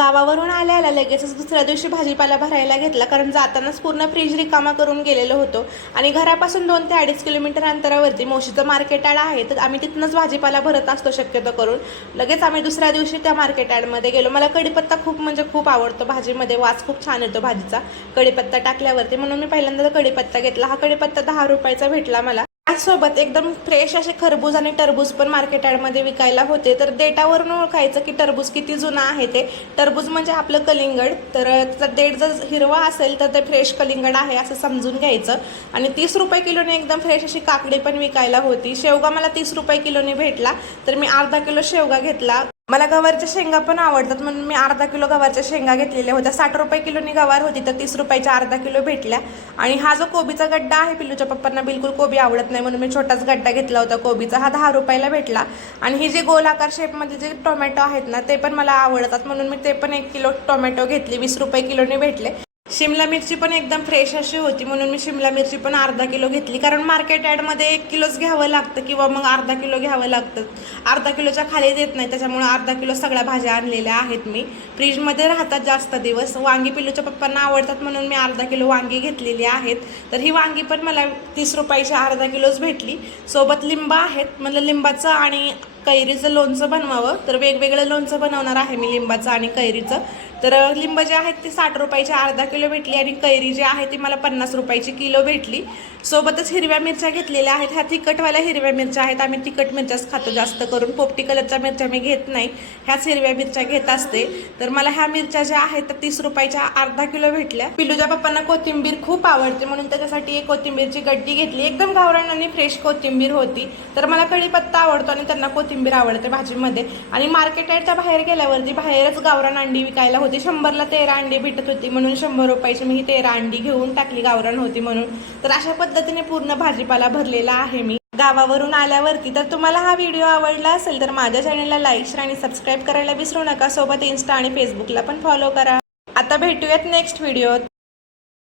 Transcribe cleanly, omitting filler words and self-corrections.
गावावरून आल्याला लगेचच दुसऱ्या दिवशी भाजीपाला भरायला घेतला, कारण जातानाच पूर्ण फ्रीज रिकामा करून गेलेलो होतो आणि घरापासून 2 ते 2.5 किलोमीटर अंतरावरती मोशीचं मार्केट यार्ड आहे, तर आम्ही तिथनंच भाजीपाला भरत असतो शक्यतो करून. लगेच आम्ही दुसऱ्या दिवशी त्या मार्केट यार्डमध्ये गेलो. मला कढीपत्ता खूप म्हणजे खूप आवडतो भाजीमध्ये, वास खूप छान येतो भाजीचा कढीपत्ता टाकल्यावरती, म्हणून मी पहिल्यांदा कढीपत्ता घेतला. हा कढीपत्ता 10 रुपयाचा भेटला मला. त्याचसोबत एकदम फ्रेश असे खरबूज आणि टरबूज पण मार्केट यार्डमध्ये विकायला होते. तर देठावरून ओळखायचं की टरबूज किती जुना आहे ते. टरबूज म्हणजे आपलं कलिंगड, तर त्याचा देठ जर हिरवा असेल तर ते फ्रेश कलिंगड आहे असं समजून घ्यायचं. आणि 30 रुपये किलोने एकदम फ्रेश अशी काकडी पण विकायला होती. शेवगा मला 30 रुपये किलोने भेटला, तर मी अर्धा किलो शेवगा घेतला. मला गवारच्या शेंगा पण आवडतात म्हणून मी अर्धा किलो गवारच्या शेंगा घेतलेल्या होत्या. 60 रुपये किलोनी गवार होती, तर 30 रुपयाच्या अर्धा किलो भेटल्या. आणि हा जो कोबीचा गड्डा आहे, पिल्लूच्या पप्पांना बिलकुल कोबी आवडत नाही म्हणून मी छोटाच गड्डा घेतला होता कोबीचा. हा 10 रुपयाला भेटला. आणि ही जे गोलाकार शेपमध्ये जे टोमॅटो आहेत ना, ते पण मला आवडतात म्हणून मी ते पण 1 किलो टोमॅटो घेतली. 20 रुपये किलोने भेटले. शिमला मिरची पण एकदम फ्रेश अशी होती म्हणून मी शिमला मिरची पण अर्धा किलो घेतली, कारण मार्केट यार्डमध्ये 1 किलोच घ्यावं लागतं किंवा मग अर्धा किलो घ्यावं लागतं. अर्धा किलोच्या खाली देत नाही, त्याच्यामुळे अर्धा किलो सगळ्या भाज्या आणलेल्या आहेत मी. फ्रीजमध्ये राहतात जास्त दिवस. वांगी पिल्लूच्या पप्पांना आवडतात म्हणून मी अर्धा किलो वांगी घेतलेली आहेत. तर ही वांगी पण मला 30 रुपयाची अर्धा किलोच भेटली. सोबत लिंब आहेत, म्हणजे लिंबाचं आणि कैरीचं लोणचं बनवावं, तर वेगवेगळं लोणचं बनवणार आहे मी लिंबाचं आणि कैरीचं. तर लिंब जे आहेत ते 60 रुपयाची अर्धा किलो भेटली आणि कैरी जी आहे ती मला 50 रुपयाची किलो भेटली. सोबतच हिरव्या मिरच्या घेतलेल्या आहेत. ह्या तिखटवाल्या हिरव्या मिरच्या आहेत. आम्ही तिखट मिरच्याच खातो जास्त करून, पोपटी कलरच्या मिरच्या मी घेत नाही, ह्याच हिरव्या मिरच्या घेत असते. तर मला ह्या मिरच्या ज्या आहेत तर 30 रुपयाच्या अर्धा किलो भेटल्या. पिल्लूच्या पप्पांना कोथिंबीर खूप आवडते म्हणून त्याच्यासाठी एक कोथिंबीरची गड्डी घेतली. एकदम गावरान आणि फ्रेश कोथिंबीर होती. तर मला कढीपत्ता आवडतो आणि त्यांना कोथिंबीर आवडते भाजीमध्ये. आणि मार्केट यार्डच्या बाहेर गेल्यावरती बाहेरच गावरान अंडी विकायला होती. 100ला 13 अंडी भेटत होती म्हणून 100 रुपयाची मी ही 13 अंडी घेऊन टाकली, गावरान होती म्हणून. तर अशा पद्धतीने पूर्ण भाजीपाला भरलेला आहे मी गावावरून आल्यावरती. तर तुम्हाला हा व्हिडिओ आवडला असेल तर माझ्या चॅनलला लाईक, शेअर आणि सबस्क्राईब करायला विसरू नका. सोबत इंस्टा आणि फेसबुकला पण फॉलो करा. आता भेटूयात नेक्स्ट व्हिडिओत.